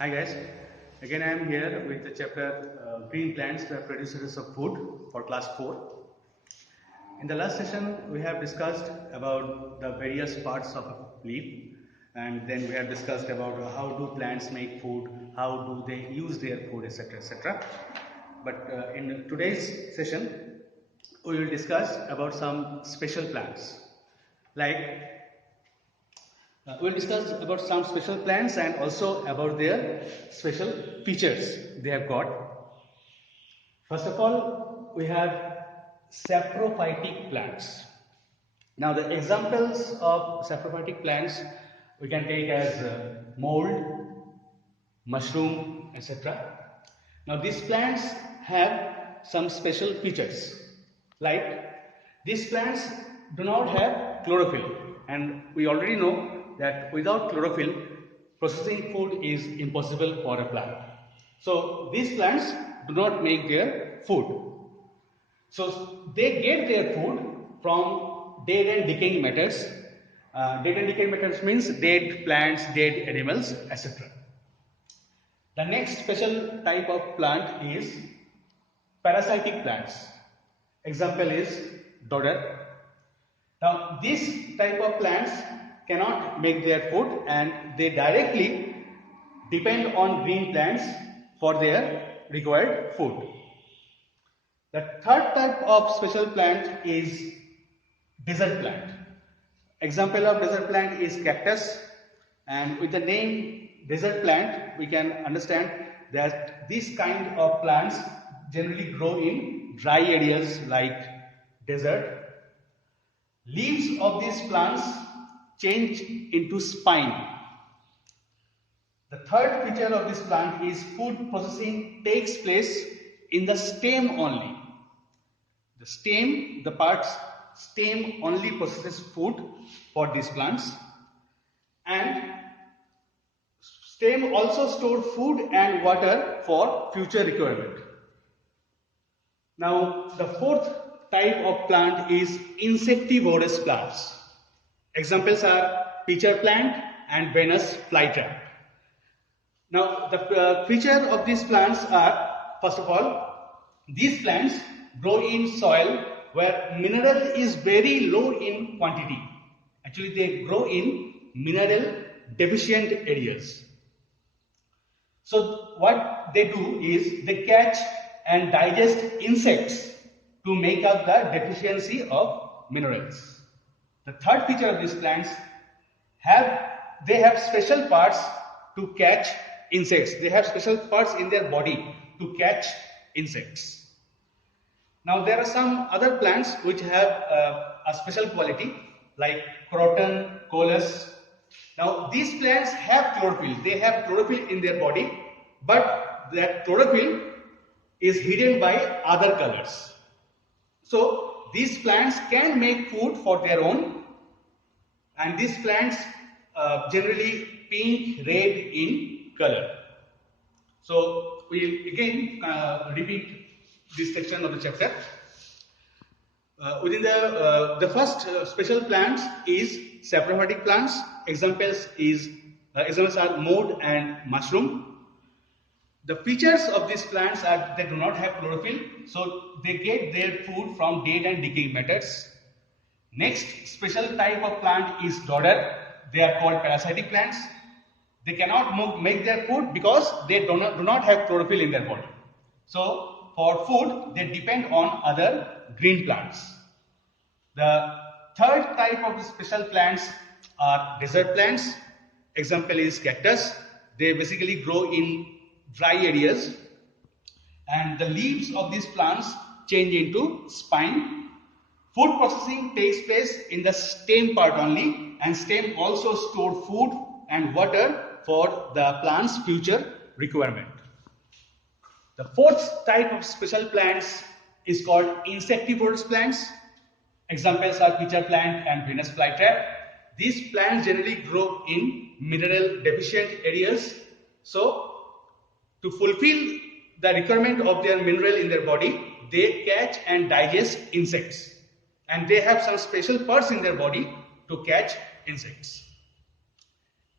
Hi guys, again I am here with the chapter Green Plants, the producers of food for class 4. In the last session we have discussed about the various parts of a leaf, and then we have discussed about how do plants make food, how do they use their food, etc, etc. But in today's session we will discuss about some special plants, like we'll discuss about some special plants and also about their special features they have got. First of all, we have saprophytic plants. Now the examples of saprophytic plants we can take as mold, mushroom, etc. Now these plants have some special features, like these plants do not have chlorophyll, and we already know that without chlorophyll processing food is impossible for a plant. So these plants do not make their food. So they get their food from dead and decaying matters. Dead and decaying matters means dead plants, dead animals, etc. The next special type of plant is parasitic plants. Example is dodder. Now this type of plants cannot make their food and they directly depend on green plants for their required food. The third type of special plant is desert plant. Example of desert plant is cactus, and with the name desert plant we can understand that this kind of plants generally grow in dry areas like desert. Leaves of these plants change into spine. The third feature of this plant is food processing takes place in the stem only. The stem, the parts stem only processes food for these plants, and stem also store food and water for future requirement. Now the fourth type of plant is insectivorous plants. Examples are pitcher plant and Venus flytrap. Now the feature of these plants are, first of all, these plants grow in soil where mineral is very low in quantity. Actually they grow in mineral deficient areas. So what they do is they catch and digest insects to make up the deficiency of minerals. The third feature of these plants they have special parts to catch insects. They have special parts in their body to catch insects. Now there are some other plants which have a special quality like croton, colus. Now these plants have chlorophyll. They have chlorophyll in their body, but that chlorophyll is hidden by other colors. So these plants can make food for their own, and these plants generally pink, red in color. So we again repeat this section of the chapter. Within the first special plants is saprophytic plants. Examples are mold and mushroom. The features of these plants are they do not have chlorophyll, so they get their food from dead and decaying matters. Next special type of plant is dodder. They are called parasitic plants. They cannot make their food because they do not have chlorophyll in their body. So for food they depend on other green plants. The third type of special plants are desert plants. Example is cactus. They basically grow in dry areas, and the leaves of these plants change into spine. Food processing takes place in the stem part only, and stem also store food and water for the plant's future requirement. The fourth type of special plants is called insectivorous plants. Examples are pitcher plant and Venus flytrap. These plants generally grow in mineral deficient areas. So to fulfill the requirement of their mineral in their body, they catch and digest insects, and they have some special parts in their body to catch insects.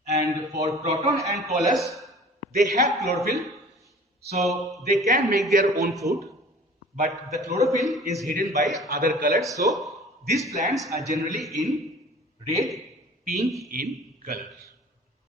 And for croton and colus, they have chlorophyll, so they can make their own food, but the chlorophyll is hidden by other colors. So these plants are generally in red, pink in color.